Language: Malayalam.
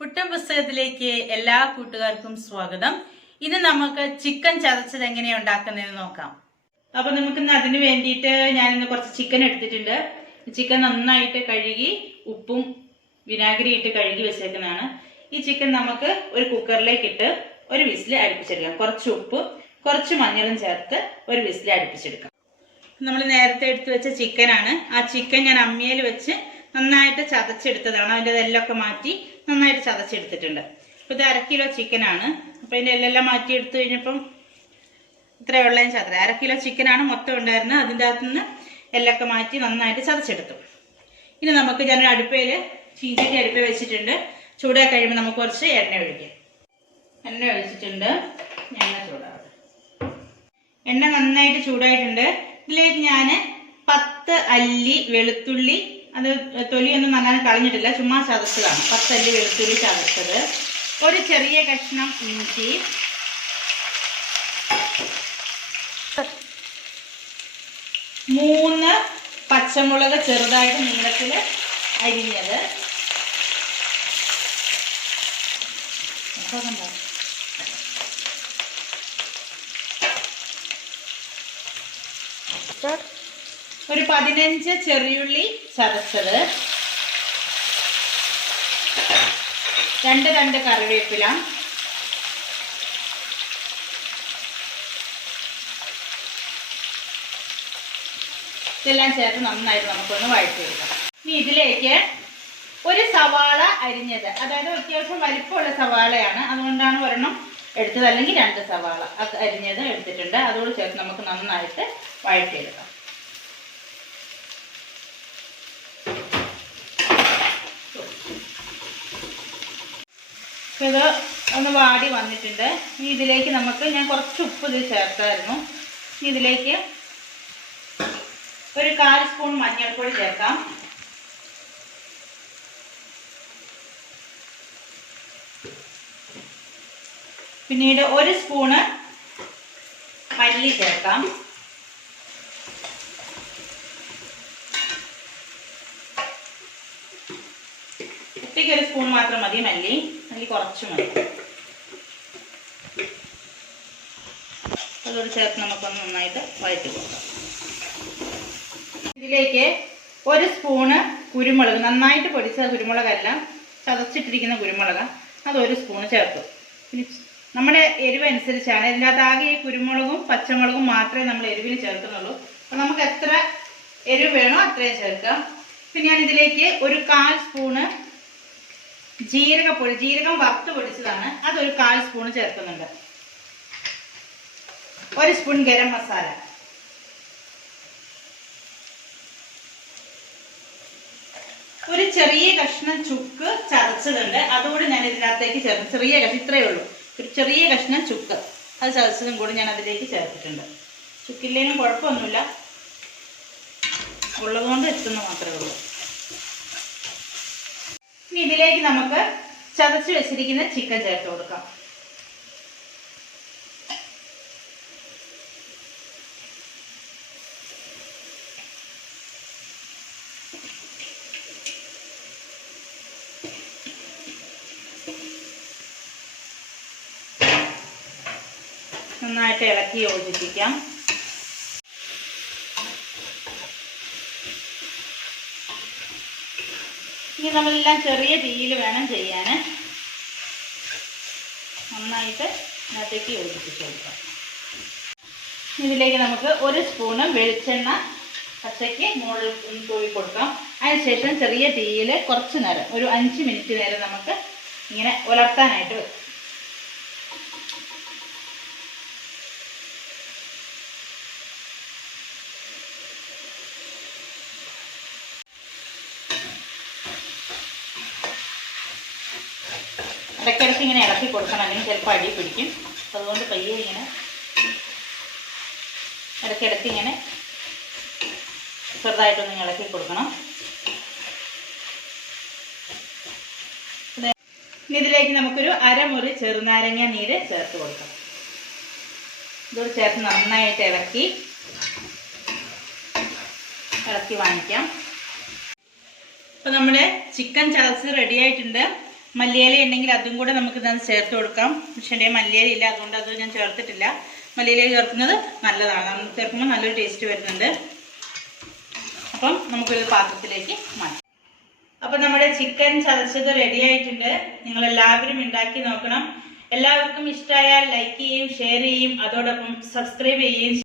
പുട്ടൻ പുസ്തകത്തിലേക്ക് എല്ലാ കൂട്ടുകാർക്കും സ്വാഗതം. ഇന്ന് നമുക്ക് ചിക്കൻ ചതച്ചത് എങ്ങനെയാണ് ഉണ്ടാക്കുന്നതെന്ന് നോക്കാം. അപ്പൊ നമുക്കിന്ന് അതിന് വേണ്ടിയിട്ട് ഞാനിന്ന് കുറച്ച് ചിക്കൻ എടുത്തിട്ടുണ്ട്. ചിക്കൻ നന്നായിട്ട് കഴുകി ഉപ്പും വിനാഗിരി ഇട്ട് കഴുകി വെച്ചേക്കുന്നതാണ്. ഈ ചിക്കൻ നമുക്ക് ഒരു കുക്കറിലേക്ക് ഇട്ട് ഒരു വിസിൽ അടുപ്പിച്ചെടുക്കാം. കുറച്ച് ഉപ്പ് കുറച്ച് മഞ്ഞളും ചേർത്ത് ഒരു വിസിൽ അടുപ്പിച്ചെടുക്കാം. നമ്മൾ നേരത്തെ എടുത്തു വെച്ച ചിക്കനാണ്. ആ ചിക്കൻ ഞാൻ അമ്മിയിൽ വെച്ച് നന്നായിട്ട് ചതച്ചെടുത്തതാണ്. അതിൻ്റെ എല്ലൊക്കെ മാറ്റി നന്നായിട്ട് ചതച്ചെടുത്തിട്ടുണ്ട്. അപ്പോൾ ഇത് 1/2 കിലോ ചിക്കനാണ്. അപ്പോൾ അതിൻ്റെ എല്ലാം മാറ്റി എടുത്തു കഴിഞ്ഞപ്പം ഇത്രയുള്ള ഞാൻ ചതറ 1/2 കിലോ ചിക്കനാണ് മൊത്തം ഉണ്ടായിരുന്നത്. അതിൻ്റെ അകത്തു നിന്ന് എല്ലൊക്കെ മാറ്റി നന്നായിട്ട് ചതച്ചെടുത്തു. ഇനി നമുക്ക് ഞാൻ അടുപ്പയിൽ ചീഞ്ചട്ടി അടുപ്പിൽ വെച്ചിട്ടുണ്ട്. ചൂടായി കഴിയുമ്പോൾ നമുക്ക് കുറച്ച് എണ്ണ ഒഴിക്കാം. എണ്ണ ഒഴിച്ചിട്ടുണ്ട്. എണ്ണ ചൂടാവും. എണ്ണ നന്നായിട്ട് ചൂടായിട്ടുണ്ട്. ഇതിലേക്ക് ഞാൻ 10 അല്ലി വെളുത്തുള്ളി, അത് തൊലിയൊന്നും നന്നായി കളഞ്ഞിട്ടില്ല, ചുമ്മാ ചതച്ചതാണ്. 10 അല്ലി വെളുത്തുള്ളി ചതച്ചത്, ഒരു ചെറിയ കഷ്ണം ഇഞ്ചി, 3 പച്ചമുളക് ചെറുതായിട്ട് നീളത്തിൽ അരിഞ്ഞത്, ഒരു 15 ചെറിയുള്ളി ചതച്ചത്, 2 കറിവേപ്പില, ഇതെല്ലാം ചേർത്ത് നന്നായിട്ട് നമുക്കൊന്ന് വഴറ്റിയെടുക്കാം. ഇനി ഇതിലേക്ക് ഒരു സവാള അരിഞ്ഞത്, അതായത് അത്യാവശ്യം വലിപ്പമുള്ള സവാളയാണ്, അതുകൊണ്ടാണ് ഒരെണ്ണം എടുത്തത്, അല്ലെങ്കിൽ 2 സവാള അരിഞ്ഞത് എടുത്തിട്ടുണ്ട്. അതോട് ചേർത്ത് നമുക്ക് നന്നായിട്ട് വഴറ്റിയെടുക്കാം. ഇത് ഒന്ന് വാടി വന്നിട്ടുണ്ട്. ഇനി ഇതിലേക്ക് ഞാൻ കുറച്ച് ഉപ്പ് ഇതിൽ ചേർത്തായിരുന്നു. ഇനി ഇതിലേക്ക് ഒരു 1/4 സ്പൂൺ മഞ്ഞൾപ്പൊടി ചേർക്കാം. പിന്നീട് 1 സ്പൂണ് മല്ലി ചേർക്കാം. ഉപ്പിക്ക് 1 സ്പൂൺ മാത്രം മതി. മല്ലി കുറച്ച് മതി. അതോട് ചേർത്ത് നമുക്കൊന്ന് നന്നായിട്ട് വഴറ്റി കൊടുക്കാം. ഇതിലേക്ക് 1 സ്പൂണ് കുരുമുളക്, നന്നായിട്ട് പൊടിച്ച കുരുമുളകല്ല, ചതച്ചിട്ടിരിക്കുന്ന കുരുമുളക്, അത് 1 സ്പൂണ് ചേർത്തു. പിന്നെ നമ്മുടെ എരിവ് അനുസരിച്ചാണ്. ഇതിനകത്ത് ആകെ ഈ കുരുമുളകും പച്ചമുളകും മാത്രമേ നമ്മൾ എരിവിന് ചേർക്കുന്നുള്ളൂ. അപ്പം നമുക്ക് എത്ര എരിവ് വേണോ അത്രയും ചേർക്കാം. പിന്നെ ഞാൻ ഇതിലേക്ക് ഒരു 1/4 സ്പൂണ് ജീരകപ്പൊടി, ജീരകം വറുത്ത് പൊടിച്ചതാണ്, അതൊരു 1/4 സ്പൂണ് ചേർക്കുന്നുണ്ട്. 1 സ്പൂൺ ഗരം മസാല, ഒരു ചെറിയ കഷ്ണം ചുക്ക് ചതച്ചതുണ്ട്, അതുകൂടി ഞാൻ ഇതിനകത്തേക്ക് ചേർത്ത്. ചെറിയ കഷ്ണം, ഇത്രയേ ഉള്ളൂ, ഒരു ചെറിയ കഷ്ണം ചുക്ക് അത് ചതച്ചതും കൂടി ഞാൻ അതിലേക്ക് ചേർത്തിട്ടുണ്ട്. ചുക്കില്ലേനും കുഴപ്പമൊന്നുമില്ല, ഉള്ളതുകൊണ്ട് എത്തുന്ന മാത്രമേ ഉള്ളൂ. ഇനി ഇതിലേക്ക് നമുക്ക് ചതച്ച് വെച്ചിരിക്കുന്ന ചിക്കൻ ചേർത്ത് കൊടുക്കാം. നന്നായിട്ട് ഇളക്കി യോജിപ്പിക്കാം. ഇനി നമ്മളെല്ലാം ചെറിയ തീയിൽ വേണം ചെയ്യാൻ. നന്നായിട്ട് അതിലേക്ക് യോജിപ്പിച്ച് കൊടുക്കാം. ഇതിലേക്ക് നമുക്ക് 1 സ്പൂണ് വെളിച്ചെണ്ണ പച്ചയ്ക്ക് മുകളിൽ തൂവി കൊടുക്കാം. അതിനുശേഷം ചെറിയ തീയിൽ കുറച്ച് നേരം, ഒരു 5 മിനിറ്റ് നേരം നമുക്ക് ഇങ്ങനെ ഉലർത്താനായിട്ട് വെക്കാം. ഇടയ്ക്കിടയ്ക്ക് ഇങ്ങനെ ഇളക്കി കൊടുക്കണം, അല്ലെങ്കിൽ ചിലപ്പോൾ അടി പിടിക്കും. അതുകൊണ്ട് പയ്യെ ഇങ്ങനെ ഇടയ്ക്കിടയ്ക്ക് ഇങ്ങനെ ചെറുതായിട്ടൊന്ന് ഇളക്കി കൊടുക്കണം. ഇനി ഇതിലേക്ക് നമുക്കൊരു 1/2 മുറി ചെറുനാരങ്ങ നീര് ചേർത്ത് കൊടുക്കാം. ഇതോട് ചേർത്ത് നന്നായിട്ട് ഇളക്കി വാങ്ങിക്കാം. അപ്പോൾ നമ്മുടെ ചിക്കൻ ചതച്ച് റെഡി ആയിട്ടുണ്ട്. മല്ലിയില ഉണ്ടെങ്കിൽ അതും കൂടെ നമുക്ക് ഇതിനകത്ത് ചേർത്ത് കൊടുക്കാം. പക്ഷേ എൻ്റെ മല്ലിയില ഇല്ല, അതുകൊണ്ട് അത് ഞാൻ ചേർത്തിട്ടില്ല. മല്ലിയില ചേർക്കുന്നത് നല്ലതാണ്, നമ്മൾ ചേർക്കുമ്പോൾ നല്ലൊരു ടേസ്റ്റ് വരുന്നുണ്ട്. അപ്പം നമുക്കൊരു പാത്രത്തിലേക്ക് മാറ്റാം. അപ്പം നമ്മുടെ ചിക്കൻ ചതച്ചത് റെഡി ആയിട്ടുണ്ട്. നിങ്ങളെല്ലാവരും ഉണ്ടാക്കി നോക്കണം. എല്ലാവർക്കും ഇഷ്ടമായാൽ ലൈക്ക് ചെയ്യും, ഷെയർ ചെയ്യും, അതോടൊപ്പം സബ്സ്ക്രൈബ് ചെയ്യുകയും